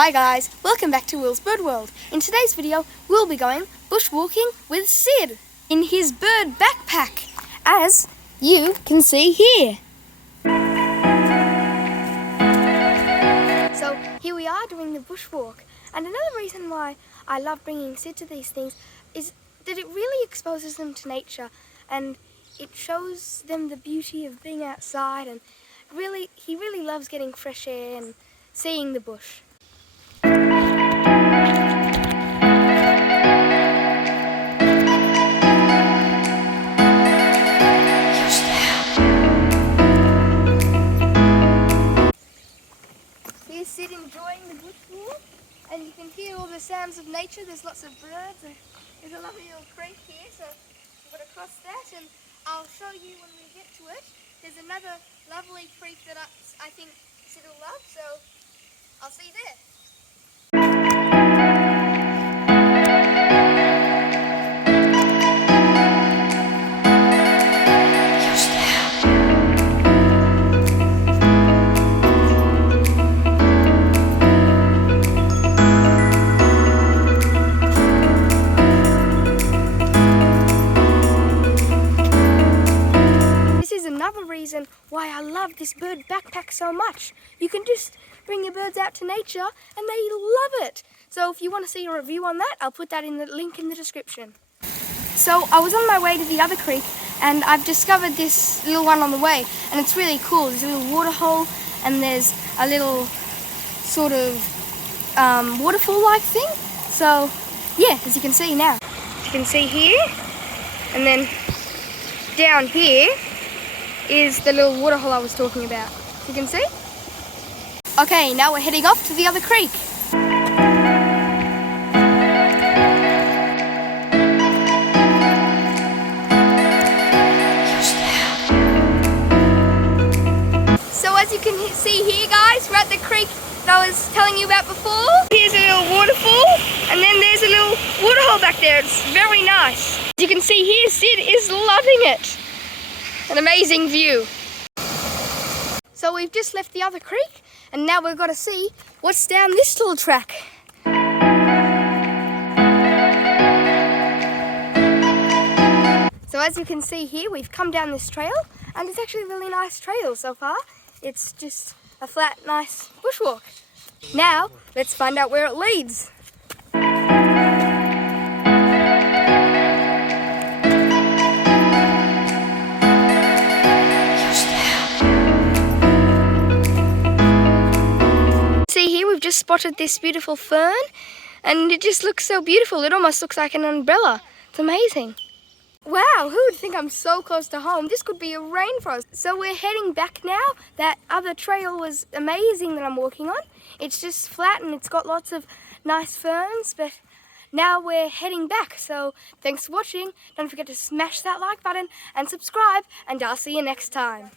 Hi guys, welcome back to Will's Bird World. In today's video, we'll be going bushwalking with Syd in his bird backpack, as you can see here. So here we are doing the bushwalk, and another reason why I love bringing Syd to these things is that it really exposes them to nature, and it shows them the beauty of being outside, and he really loves getting fresh air and seeing the bush. Here's Syd enjoying the bushwalk, and you can hear all the sounds of nature. There's lots of birds, and there's a lovely little creek here, so we've got to cross that, and I'll show you when we get to it. There's another lovely creek that I think Syd will love, so I'll see you there. Another reason why I love this bird backpack so much. You can just bring your birds out to nature and they love it. So if you want to see a review on that, I'll put that in the link in the description. So I was on my way to the other creek and I've discovered this little one on the way, and it's really cool. There's a little water hole and there's a little sort of waterfall like thing. So yeah, as you can see now. You can see here, and then down here is the little waterhole I was talking about. You can see? Okay, now we're heading off to the other creek. So as you can see here guys, we're at the creek that I was telling you about before. Here's a little waterfall, and then there's a little waterhole back there. It's very nice. As you can see here, Syd is loving it. An amazing view. So we've just left the other creek and now we've got to see what's down this little track. So as you can see here, we've come down this trail and it's actually a really nice trail so far. It's just a flat, nice bushwalk. Now let's find out where it leads. We've just spotted this beautiful fern and it just looks so beautiful. It almost looks like an umbrella. It's amazing. Wow, who would think I'm so close to home? This could be a rainforest. So we're heading back now. That other trail was amazing that I'm walking on. It's just flat and it's got lots of nice ferns, but now we're heading back. So thanks for watching. Don't forget to smash that like button and subscribe, and I'll see you next time.